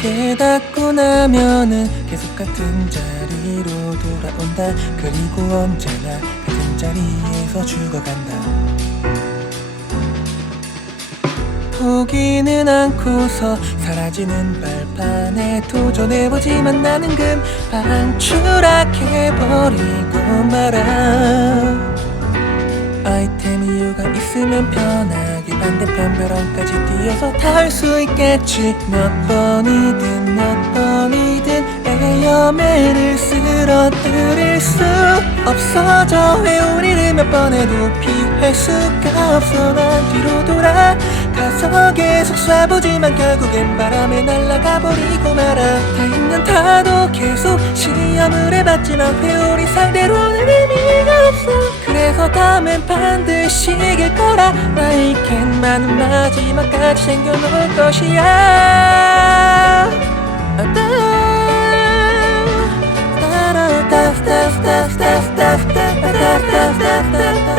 끝나고 나면은 계속 같은 자리로 돌아온다. 그리고 언제나 같은 자리에서 죽어간다. 포기는 않고서 사라지는 발판에 도전해보지만 나는 금방 추락해버리고 말아. 아이템 이유가 있으면 편하게 반대편 벼랑까지 뛰어서 닿을 수 있겠지. 몇 번이든 몇 번이든 에어맨을 쓰러뜨릴 수 없어져. 회오리를 몇 번 해도 피할 수가 없어. 난 뒤로 돌아 가서 계속 쏴보지만 결국엔 바람에 날아가 버리고 말아. 다 있는 타도 계속 시험을 해봤지만 회오리 없어 밤엔 반드시 이길 거라 나에겐만 마지막까지 챙겨놓을 것이야 따라따따따따따따따따따따따따